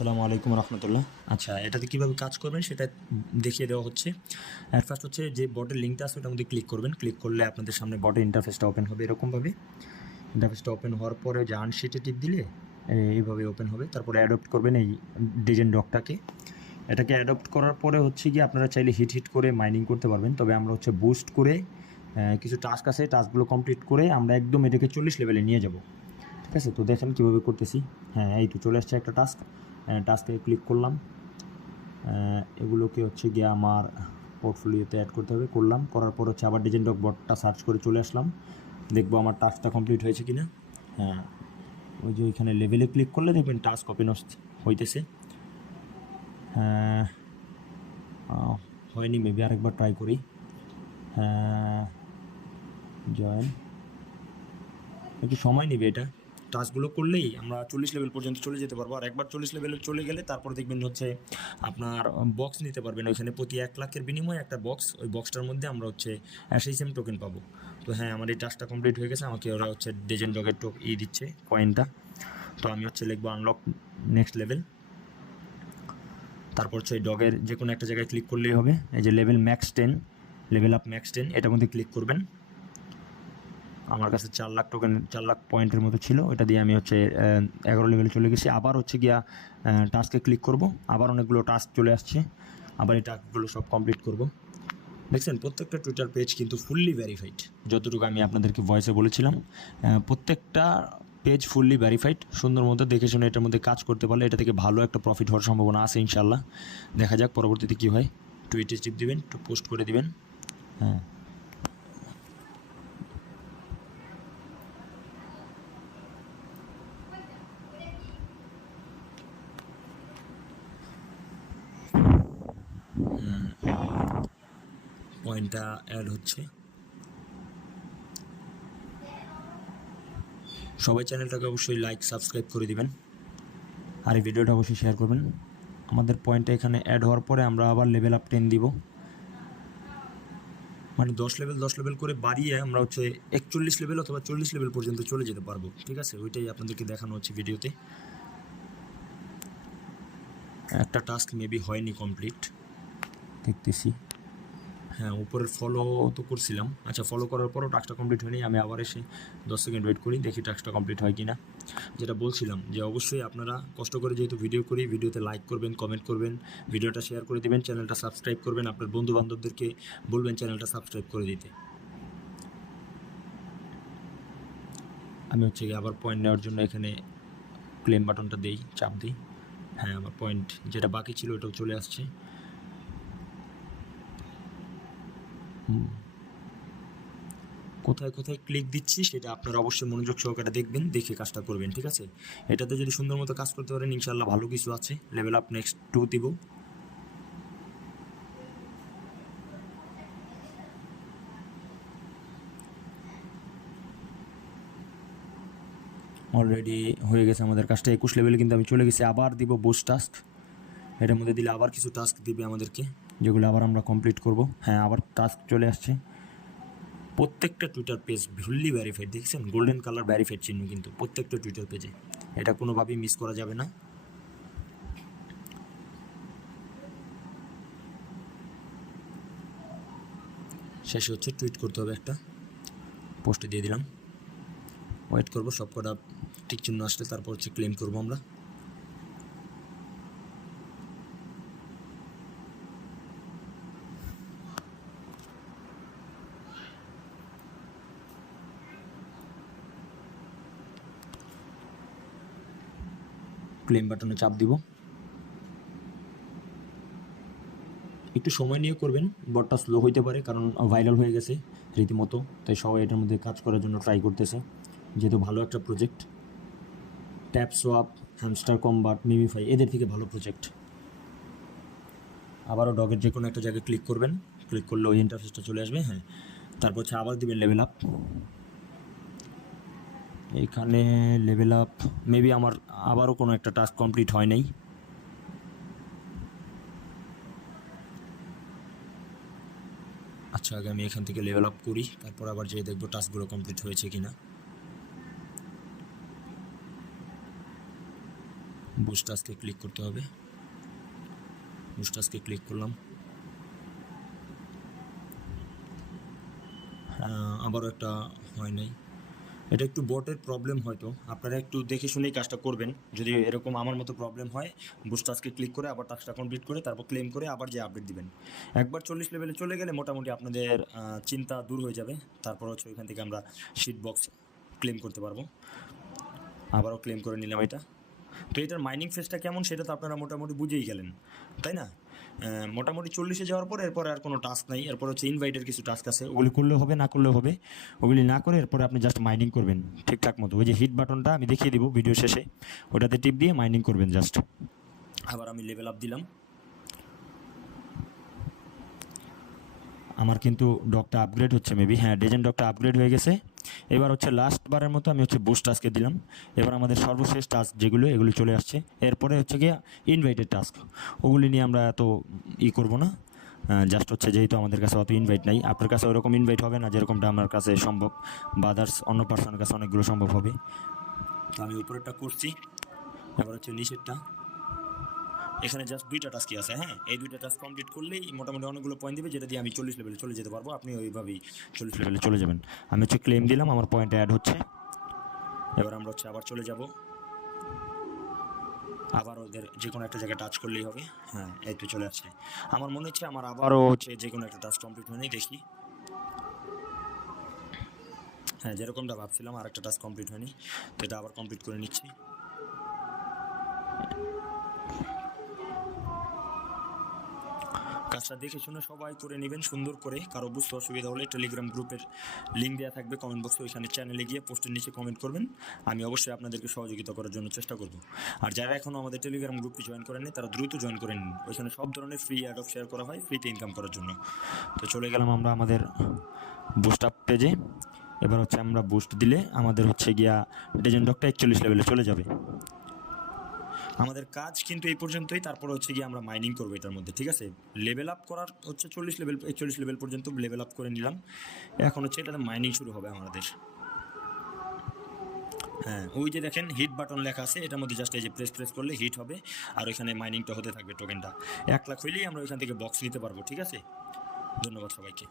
আসসালামু আলাইকুম রহমতুল্লাহ। আচ্ছা, এটাতে কীভাবে কাজ করবেন সেটা দেখিয়ে দেওয়া হচ্ছে। অ্যাট ফার্স্ট হচ্ছে যে বটের লিঙ্কটা আছে ওটার মধ্যে ক্লিক করবেন। ক্লিক করলে আপনাদের সামনে বটের ইন্টারফেসটা ওপেন হবে এরকমভাবে। ইন্টারফেসটা ওপেন হওয়ার পরে যে আনশিটে টিপ দিলে এইভাবে ওপেন হবে। তারপরে অ্যাডপ্ট করবেন এই ডিজাইন ডকটাকে। এটাকে অ্যাডপ্ট করার পরে হচ্ছে গিয়ে আপনারা চাইলে হিট করে মাইনিং করতে পারবেন। তবে আমরা হচ্ছে বুস্ট করে কিছু টাস্ক আছে, টাস্কগুলো কমপ্লিট করে আমরা একদম এটাকে 40 লেভেলে নিয়ে যাব। ঠিক আছে, তো দেখেন কীভাবে করতেছি। হ্যাঁ, এই তো চলে আসছে একটা টাস্ক। টাস্কে ক্লিক করলাম। এগুলোকে হচ্ছে গিয়ে আমার পোর্টফোলিওতে অ্যাড করতে হবে। করলাম, করার পর হচ্ছে আবার ডিজাইন ডক বটটা সার্চ করে চলে আসলাম। দেখবো আমার টাস্কটা কমপ্লিট হয়েছে কি না। হ্যাঁ, ওই যে ওইখানে লেভেলে ক্লিক করলে দেখবেন টাস্ক ওপেন হইতেছে। হ্যাঁ, হয়নি, মেবি আরেকবার ট্রাই করি। হ্যাঁ, জয়েন। একটু সময় নেবে এটা। টাস্কগুলো করলেই আমরা 40 লেভেল পর্যন্ত চলে যেতে পারবো। আর একবার 40 লেভেলে চলে গেলে তারপর দেখবেন হচ্ছে আপনার বক্স নিতে পারবেন ওইখানে। প্রতি 1 লাখের বিনিময়ে একটা বক্স, ওই বক্সটার মধ্যে আমরা হচ্ছে SHM টোকেন পাবো। তো হ্যাঁ, আমার এই টাস্কটা কমপ্লিট হয়ে গেছে। আমাকে ওরা হচ্ছে ডিজাইন ডগের দিচ্ছে কয়েনটা। তো আমি হচ্ছে লিখবো আনলক নেক্সট লেভেল। তারপর হচ্ছে এই ডগের যে কোনো একটা জায়গায় ক্লিক করলেই হবে। এই যে level max 10, level up max 10, এটার মধ্যে ক্লিক করবেন। আমার কাছে 4 লাখ টোকেন, 4 লাখ পয়েন্টের মতো ছিল। এটা দিয়ে আমি হচ্ছে 11 লেভেলে চলে গেছি। আবার হচ্ছে গিয়া টাস্কে ক্লিক করব। আবার অনেকগুলো টাস্ক চলে আসছে। আবার এই টাস্কগুলো সব কমপ্লিট করব। দেখছেন, প্রত্যেকটা টুইটার পেজ কিন্তু ফুললি ভেরিফাইড। যতটুকু আমি আপনাদেরকে ভয়েসে বলেছিলাম, প্রত্যেকটা পেজ ফুললি ভেরিফাইড। সুন্দর মতো দেখে শুনে এটার মধ্যে কাজ করতে পারলে এটা থেকে ভালো একটা প্রফিট হওয়ার সম্ভাবনা আছে ইনশাল্লাহ। দেখা যাক পরবর্তীতে কী হয়। টুইটে টিপ দিবেন, পোস্ট করে দিবেন। হ্যাঁ, পয়েন্টটা অ্যাড হচ্ছে। সবাই চ্যানেলটাকে অবশ্যই লাইক সাবস্ক্রাইব করে দিবেন, আর এই ভিডিওটা অবশ্যই শেয়ার করবেন। আমাদের পয়েন্টটা এখানে অ্যাড হওয়ার পরে আমরা আবার লেভেল আপ 10 দিব। মানে 10 লেভেল করে বাড়িয়ে আমরা হচ্ছে 41 লেভেল অথবা 40 লেভেল পর্যন্ত চলে যেতে পারবো। ঠিক আছে, ওইটাই আপনাদেরকে দেখানো হচ্ছে ভিডিওতে। একটা টাস্ক মেবি হয়নি কমপ্লিট, দেখতেছি। হ্যাঁ, উপরের ফলো তো করছিলাম। আচ্ছা, ফলো করার পরও টাস্কটা কমপ্লিট হয়নি। আমি আবার এসে 10 সেকেন্ড ওয়েট করি, দেখি টাস্কটা কমপ্লিট হয় কি না। যেটা বলছিলাম যে অবশ্যই আপনারা কষ্ট করে যেহেতু ভিডিও করি, ভিডিওতে লাইক করবেন, কমেন্ট করবেন, ভিডিওটা শেয়ার করে দেবেন, চ্যানেলটা সাবস্ক্রাইব করবেন, আপনার বন্ধু বান্ধবদেরকে বলবেন চ্যানেলটা সাবস্ক্রাইব করে দিতে। আমি হচ্ছে আবার পয়েন্ট নেওয়ার জন্য এখানে ক্লেম বাটনটা দিই, চাপ দিই। হ্যাঁ, আমার পয়েন্ট যেটা বাকি ছিল ওটাও চলে আসছে। কোথায় কোথায় ক্লিক দিচ্ছি সেটা আপনারা অবশ্যই মনোযোগ সহকারে দেখবেন, দেখে কাজটা করবেন। ঠিক আছে, এটাতে যদি সুন্দর মতো কাজ করতে পারেন ইনশাল্লাহ ভালো কিছু আছে। লেভেল আপ নেক্সট 2 দিব। অলরেডি হয়ে গেছে আমাদের কাজটা। 21 লেভেলে কিন্তু আমি চলে গেছি। আবার দিব বুস্ট টাস্ক। এটার মধ্যে দিলে আবার কিছু টাস্ক দিবে আমাদেরকে, যেগুলো আবার আমরা কমপ্লিট করব। হ্যাঁ, আবার টাস্ক চলে আসছে। প্রত্যেকটা টুইটার পেজ ফুললি ভেরিফাইড। দেখছেন, গোল্ডেন কালার ভেরিফাইড চিহ্ন কিন্তু প্রত্যেকটা টুইটার পেজে। এটা কোনোভাবেই মিস করা যাবে না। শেষে হচ্ছে টুইট করতে হবে একটা, পোস্টে দিয়ে দিলাম। ওয়েট করব সব কটা টিক চিহ্ন আসলে, তারপর হচ্ছে ক্লেম করবো আমরা। ক্লেম বাটনে চাপ দিব। একটু সময় নিয়ে করবেন, বটটা স্লো হইতে পারে কারণ ভাইরাল হয়ে গেছে রীতিমতো। তাই সবাই এটার মধ্যে কাজ করার জন্য ট্রাই করতেছে, যেহেতু ভালো একটা project. Tap swap, hamster combat, Memefi এদের থেকে ভালো প্রজেক্ট। আবারও ডগের যে কোনো একটা জায়গায় ক্লিক করবেন। ক্লিক করলে ওই ইন্টারফেসটা চলে আসবে। হ্যাঁ, তারপর হচ্ছে আবার দিবেন লেভেল আপ। এখানে লেভেল আপ মেবি আমার আবারও কোনো একটা টাস্ক কমপ্লিট হয় নাই। আচ্ছা, আগে আমি এখান থেকে লেভেল আপ করি, তারপর আবার যেয়ে দেখবো টাস্কগুলো কমপ্লিট হয়েছে কিনা। বুস্ট টাস্কে ক্লিক করতে হবে, বুস্ট টাস্কে ক্লিক করলাম। আবারও একটা হয় নাই, এটা একটু বটের প্রবলেম, হয়তো আপনারা একটু দেখে শুনেই কাজটা করবেন। যদি এরকম আমার মতো প্রবলেম হয়, বুস্ট টাস্কে ক্লিক করে আবার টাস্কটা কমপ্লিট করে তারপর ক্লেম করে আবার যে আপডেট দিবেন। একবার 40 লেভেলে চলে গেলে মোটামুটি আপনাদের চিন্তা দূর হয়ে যাবে। তারপর হচ্ছে ওইখান থেকে আমরা শিট বক্স ক্লেম করতে পারবো। আবারও ক্লেম করে নিলাম এটা। তো এটার মাইনিং ফেসটা কেমন সেটা তো আপনারা মোটামুটি বুঝেই গেলেন, তাই না? মোটামুটি 40-এ যাওয়ার পর এরপরে আর কোনো টাস্ক নাই। এরপর হচ্ছে ইনভাইটের কিছু টাস্ক আছে, ওগুলি করলেও হবে, না করলেও হবে। ওগুলি না করে এরপরে আপনি জাস্ট মাইনিং করবেন ঠিকঠাক মতো। ওই যে হিট বাটনটা আমি দেখিয়ে দিব ভিডিও শেষে, ওটাতে টিপ দিয়ে মাইনিং করবেন জাস্ট। আবার আমি লেভেল আপ দিলাম। আমার কিন্তু ডকটা আপগ্রেড হচ্ছে মেবি, হ্যাঁ ডেজেন্ট ডকটা আপগ্রেড হয়ে গেছে। এবার হচ্ছে লাস্ট বারের মতো আমি হচ্ছে বুস্ট টাস্কে দিলাম। এবার আমাদের সর্বশেষ টাস্ক যেগুলো এগুলো চলে আসছে। এরপরে হচ্ছে গিয়ে ইনভাইটেড টাস্ক, ওগুলি নিয়ে আমরা এত করবো না। জাস্ট হচ্ছে যেহেতু আমাদের কাছে অত ইনভাইট নাই, আপনার কাছে ওরকম ইনভাইট হবে না যেরকমটা আমার কাছে সম্ভব, বা আদার্স অন্য পার্সনের কাছে অনেকগুলো সম্ভব হবে। তো আমি উপরেরটা করছি, এবার হচ্ছে নিচেরটা। এখানে জাস্ট 2টা টাস্কই আছে, হ্যাঁ এই 2টা টাস্ক কমপ্লিট করলেই মোটামুটি অনেকগুলো পয়েন্ট দিবে, যেটা দিয়ে আমি 40 লেভেলে চলে যেতে পারবো। আপনি ওইভাবেই 40 লেভেলে চলে যাবেন। আমি হচ্ছে ক্লেম দিলাম, আমার পয়েন্ট অ্যাড হচ্ছে। এবার আমরা হচ্ছে আবার চলে যাব, আবার ওদের যে কোনো একটা জায়গায় টাচ করলেই হবে। হ্যাঁ এই তো চলে আসছে। আমার মনে হচ্ছে আমার আবারও হচ্ছে যে কোনো একটা টাস্ক কমপ্লিট হয়নি, দেখি। হ্যাঁ যেরকমটা ভাবছিলাম, আর একটা টাস্ক কমপ্লিট হয়নি, তো এটা আবার কমপ্লিট করে নিচ্ছি। কাজটা দেখে শুনে সবাই করে নেবেন সুন্দর করে। কারো বুঝতে অসুবিধা হলে টেলিগ্রাম গ্রুপের লিঙ্ক দেওয়া থাকবে কমেন্ট বক্সে, ওইখানে চ্যানেলে গিয়ে পোস্টের নিচে কমেন্ট করবেন। আমি অবশ্যই আপনাদেরকে সহযোগিতা করার জন্য চেষ্টা করব। আর যারা এখনও আমাদের টেলিগ্রাম গ্রুপটি জয়েন করেননি তারা দ্রুত জয়েন করে নিন, ওইখানে সব ধরনের ফ্রি অ্যাড অফ শেয়ার করা হয় ফ্রিতে ইনকাম করার জন্য। তো চলে গেলাম আমরা আমাদের বুস্ট আপ পেজে। এবার হচ্ছে আমরা বুস্ট দিলে আমাদের হচ্ছে গিয়া ডেজেন্ট ডকটা 41 লেভেলে চলে যাবে। আমাদের কাজ কিন্তু এই পর্যন্তই। তারপর হচ্ছে গিয়ে আমরা মাইনিং করবো এটার মধ্যে, ঠিক আছে? লেভেল আপ করার হচ্ছে 40 লেভেল 41 লেভেল পর্যন্ত লেভেল আপ করে নিলাম। এখন হচ্ছে এটাতে মাইনিং শুরু হবে আমাদের। হ্যাঁ ওই যে দেখেন হিট বাটন লেখা আছে, এটার মধ্যে জাস্ট এই যে প্রেস করলে হিট হবে, আর ওইখানে মাইনিংটা হতে থাকবে। টোকেনটা 1 লাখ হইলেই আমরা ওইখান থেকে বক্স নিতে পারবো, ঠিক আছে? ধন্যবাদ সবাইকে।